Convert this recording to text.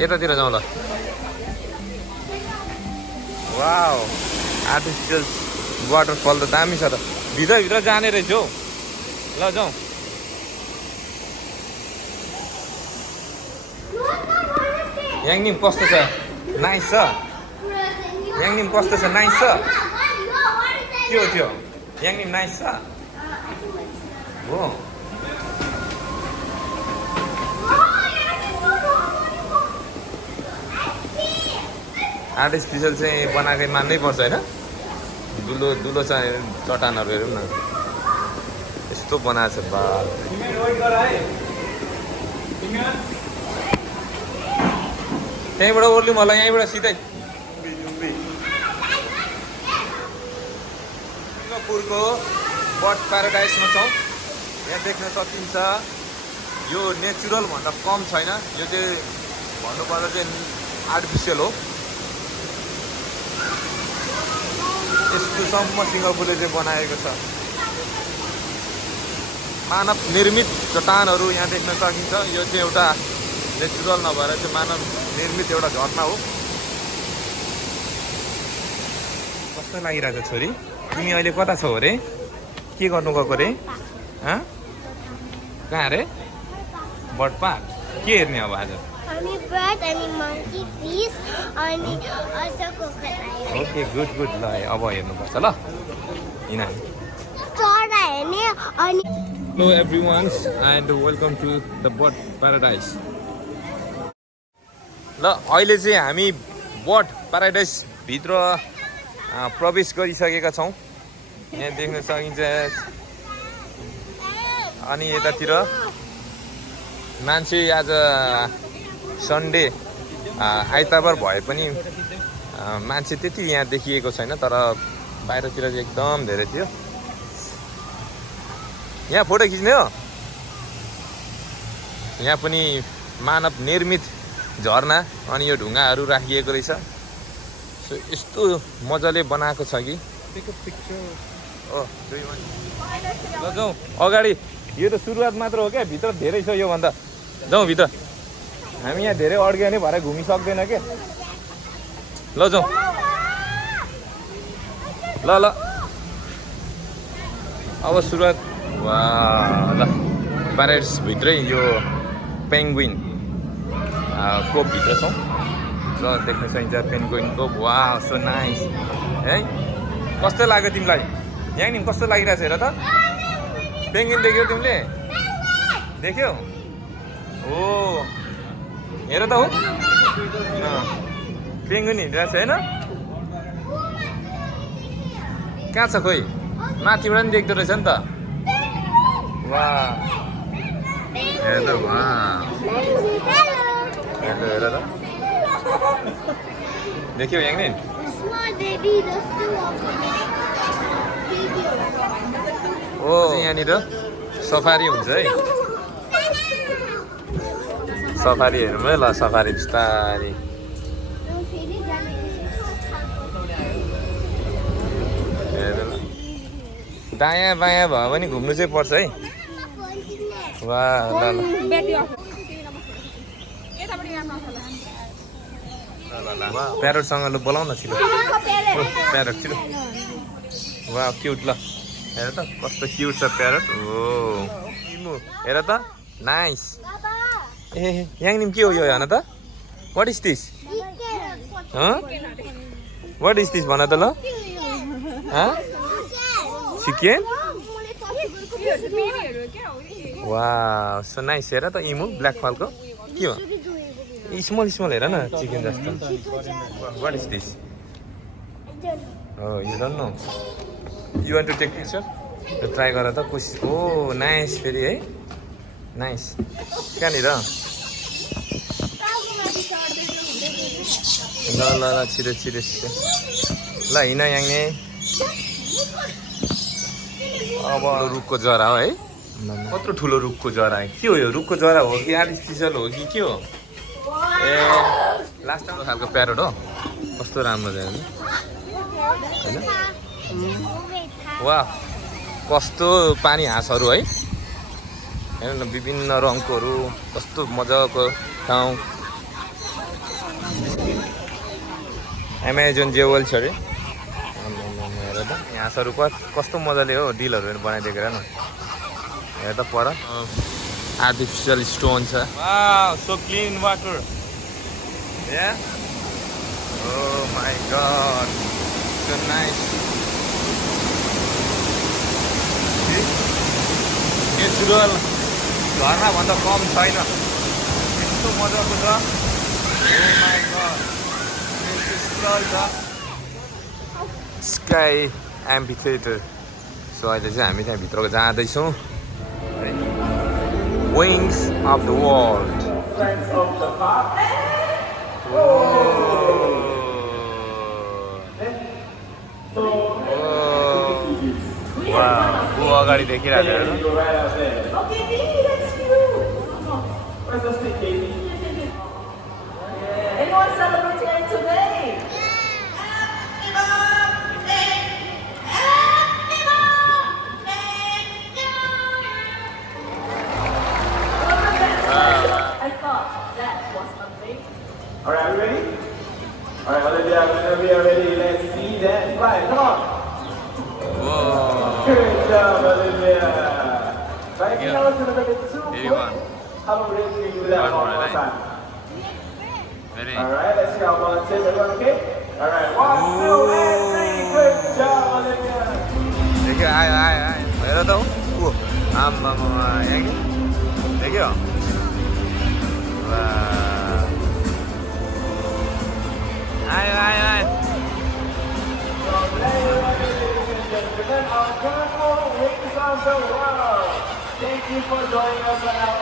यतातिर जाउँ ल। वाउ आर्टिफिसियल वाटरफल त दामी छ त। भित्र जाने रहेछ हौ। ल जाउँ। याङनिम कस्तो छ? नाइस छ। याङनिम कस्तो छ? नाइस छ। के हो त्यो? याङनिम नाइस छ हो। आर्टिफिसियल चाहिँ बनाएकै मान्नै पर्छ होइन। दुलो छ चट्टानहरू हेरौँ न यस्तो बनाएको छ। बा त्यहीँबाट ओर्ल्यौँ होला। यहीँबाट सिधै सिङ्गापुरको बर्ड प्याराडाइसमा छौँ। यहाँ देख्न सकिन्छ यो नेचुरल भन्दा कम छैन। यो चाहिँ भन्नुपर्दा चाहिँ आर्टिफिसियल हो। यस्तोसम्म सिङ्गापुरले चाहिँ बनाएको छ। मानव निर्मित चट्टानहरू यहाँ देख्न सकिन्छ। यो चाहिँ एउटा नेचुरल नभएर चाहिँ मानव निर्मित एउटा झरना हो। कस्तो लागिरहेको छ छोरी? तिमी अहिले कता छौ अरे? के गर्नु गएको अरे? कहाँ अरे? Bird park. के हेर्ने अब आज? अनि बर्ड अनि मंकी फिश अनि also crocodile। Okay good good. ल अब हेर्नुपर्छ ल। यिनीहरू चरा हेर्ने अनि hello everyone and welcome to the bird paradise. ल अहिले चाहिँ हामी बर्ड प्याराडाइस भित्र प्रवेश गरिसकेका छौँ। यहाँ देख्न सकिन्छ। अनि यतातिर मान्छे आज सन्डे आइतबार भए पनि मान्छे त्यति यहाँ देखिएको छैन। तर बाहिरतिर चाहिँ एकदम धेरै थियो। यहाँ फोटो खिच्ने हो। यहाँ पनि मानव निर्मित झरना अनि यो ढुङ्गाहरू राखिएको रहेछ। सो यस्तो मजाले बनाएको छ कि ल जाउँ अगाडि। यो त सुरुवात मात्र हो क्या। भित्र धेरै छ योभन्दा। जाउँ भित्र। हामी यहाँ धेरै अड्क्यो भने भरे घुमिसक्दैन के। ल जाउँ ल ल। अब सुरुवात। वा ल प्याराडाइसभित्रै यो पेन्गुइन को भित्र छौँ। ल देख्न सकिन्छ पेन्गुइनको। वा सो नाइस है। कस्तो लाग्यो तिमीलाई? यहाँ नि कस्तो लागिरहेछ हेर त? पेन्गुइन देख्यौ तिमीले? देख्यौ? हो हेर त हो पेन्गुइन हिँडिरहेछ होइन? कहाँ छ खोइ? माथिबाट पनि देख्दो रहेछ नि त। वा हेर त। वा हेर त। देख्यौ याङनिम? ओ यहाँनिर सफारी हुन्छ है। सफारी हेरौँ है। ल सफारी बिस्तारै। दायाँ बायाँ भयो भने घुम्नु चाहिँ पर्छ है। वा ल ल प्यारोटसँग ल बोलाउ न छिटो। प्यारोट छिटो। वा क्युट। ल हेर त कस्तो क्युट छ प्यारोट। हो हेर त नाइस। ए याङनिम के हो यो हेर्न त? What is this? What is this भन त ल। चिकन? वा सो नाइस। हेर त इमु ब्ल्याक फलको के हो? स्मल स्मल हेर न चिकन जस्तो। What is this? हो you don't know. You want to take picture? Try गर त कोसिस। ओ नाइस फेरि है। नाइस। कहाँनिर? ल ल ल छिटो छिटो छिटो। ल हिँड याङ्ने। अब रुखको जरा हो है। कत्रो ठुलो रुखको जरा। के हो यो? रुखको जरा हो कि आर्टिफिसियल हो कि के हो? ए लास्ट टाइमको खालको प्यारोट हो। कस्तो राम्रो छ होइन? वा कस्तो पानी हाँसहरू है। हेर्नु न विभिन्न रङकोहरू। कस्तो मजाको ठाउँ। एमाजोन जेवल्स अरे हेर त यहाँ सरू कस्तो मजाले हो डिलहरू बनाइदिएको हेर न हेर त पर आर्टिफिसियल स्टोन छ so clean water Oh my god, so nice. Natural घरमा भन्दा कम छैन यस्तो मजाको छ Oh my god, नेचुरल छ स्काई एम्फिथिएटर सो अहिले चाहिँ हामी त्यहाँ भित्र जाँदैछौँ विङ्स अफ द वर्ल्ड ऊ अगाडि देखिरहेको Anyone celebrating today? I thought that was amazing. Alright, are we ready? Alright, Olivia, whenever we are ready, let's see that fly. Come on. Whoa. Good job, Olivia. Right Yeah. now, it's going to make it too Here quick. you go. How about we do that One one more more line. time? Ready? Alright, let's see how one, two, everyone okay? Alright, 1, 2, and 3. Good job, Olivia. देखियो आयो आयो आयो हेर त ऊ आम्मामा यहाँ कि देखियो आयो आयो आयो Our colorful wings of the world. Thank you for joining us on our